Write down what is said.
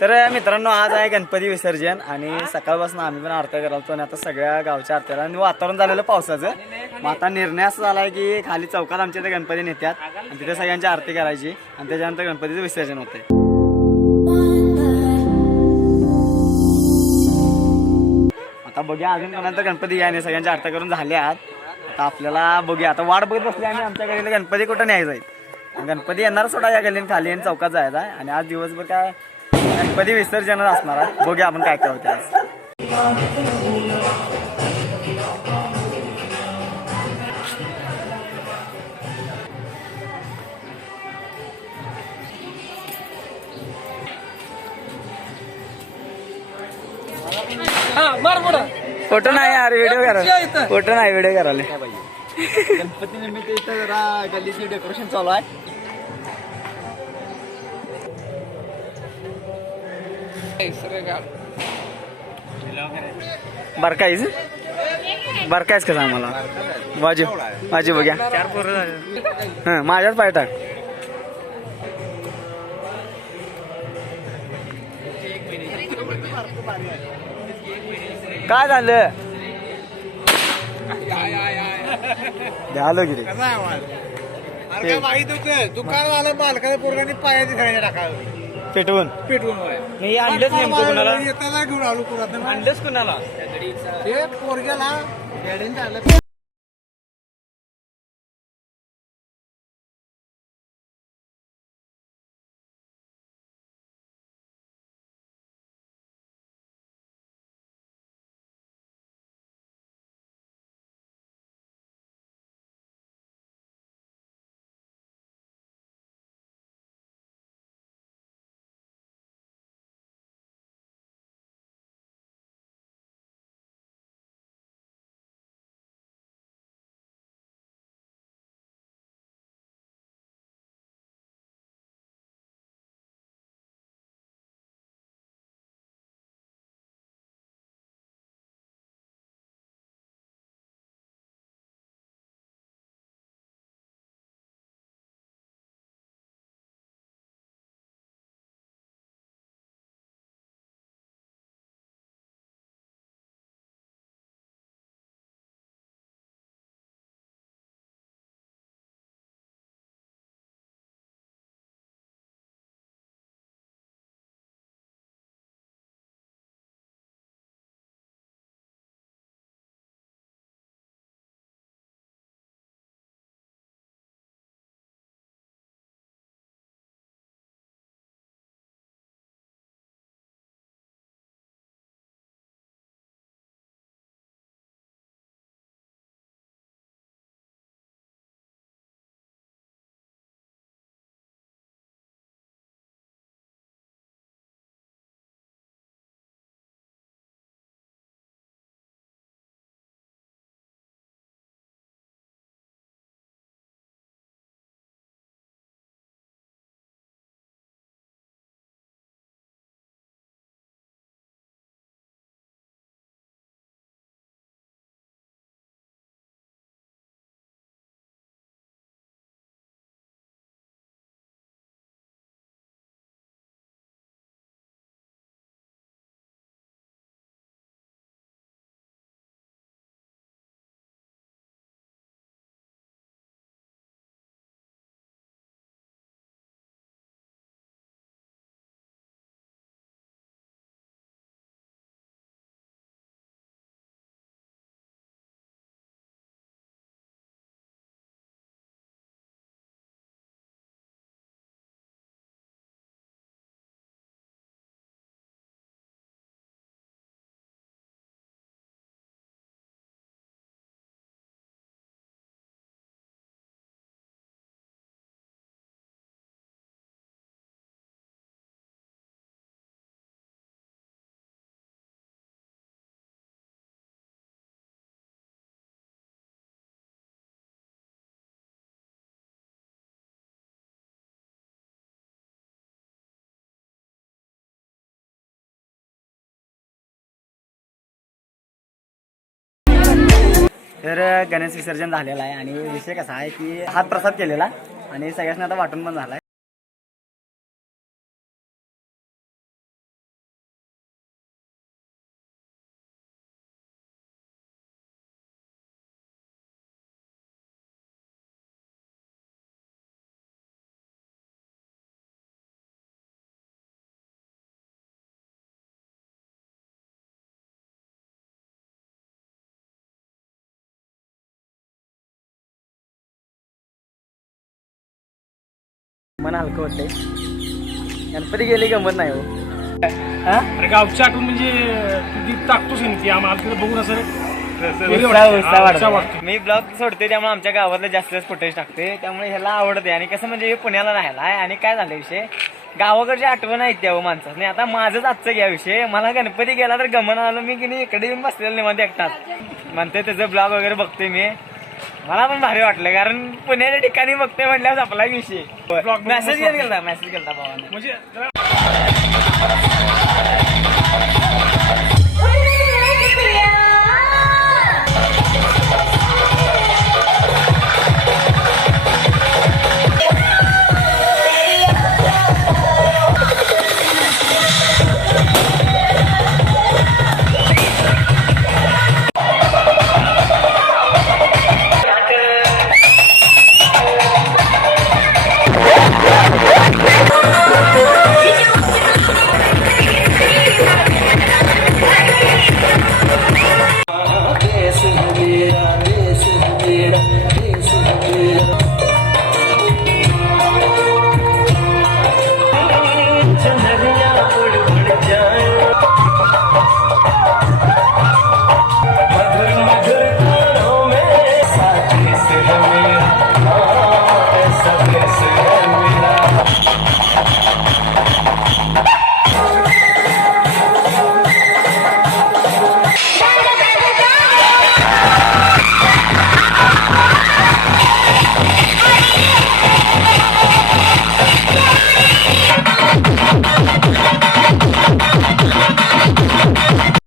तर मित्रांनो आज आहे गणपती विसर्जन आणि सकाळपासून आम्ही पण आरत्या करायचो आणि आता सगळ्या गावच्या आरत्याला आणि वातावरण झालेलं पावसाचं. मग आता निर्णय असा झाला आहे की खाली चौकात आमच्या इथे गणपती नेत्यात आणि तिथे सगळ्यांची आरती करायची आणि त्याच्यानंतर गणपतीचं विसर्जन होते आता बघूया अजून कोणाला गणपती याने सगळ्यांच्या आरत्या करून झाल्यात आता आपल्याला बघूया. आता वाट बघत बसली आणि आमच्या गणपती कुठं न्यायचा आहे? गणपती येणार सोडा या गल्लीन खाली आणि चौकात जायचा आहे. आणि आज दिवसभर काय गणपती विसर्जनच असणार आहे? बघूया आपण काय काय होते आज. फोटो नाही यार व्हिडिओ करा फोटो नाही व्हिडिओ करायला. गणपती निमित्त इथं जरा गल्लीची डेकोरेशन चालू आहे. बरकाईच बरकाईच का सांग मला? बाजू बाजू बघ्या. हां माझ्याच पाय टाक. काय झालं? झालं की रे. दुकानवाला मालकाने पोरगाने पायाची खेळण्या टाकावं. पेटवून? पेटवून नाही अंडच नेमकं कुणाला? येताना घेऊन आलो पुरातन. अंडच कुणाला? ते पोरग्याला तर गणेश विसर्जन झालेलं आहे आणि विषय कसा आहे की हात प्रसाद केलेला आणि सगळ्यांना आता वाटून पण झालाय. मन हलकं होतंय. गणपती गेले गमत नाही हो. हा? अरे गावची आठवण म्हणजे ती टाकतोच नाही ती? आम्हाला तिला बघून असं उत्साह-. उत्साह हा, वाढतो. मी ब्लॉग सोडते त्यामुळे आमच्या गावातलं जास्त फुटेज टाकते त्यामुळे ह्याला आवडते आणि कसं म्हणजे हे पुण्याला राहायला आहे. आणि काय झालं विषय? गावाकडची आठवण आहेत त्या माणसाने आता माझंच आजचं घ्या विषय. मला गणपती गेला तर गमन आलो मी की नाही? इकडे येऊन बसलेलं नाही मध्ये एकटाच. म्हणते त्याचं ब्लॉग वगैरे बघते मी. मला पण भारी वाटलं कारण पुण्याच्या ठिकाणी बघते म्हटल्यावर आपला विषय. मेसेज केला मेसेज केला भावाने. म्हणजे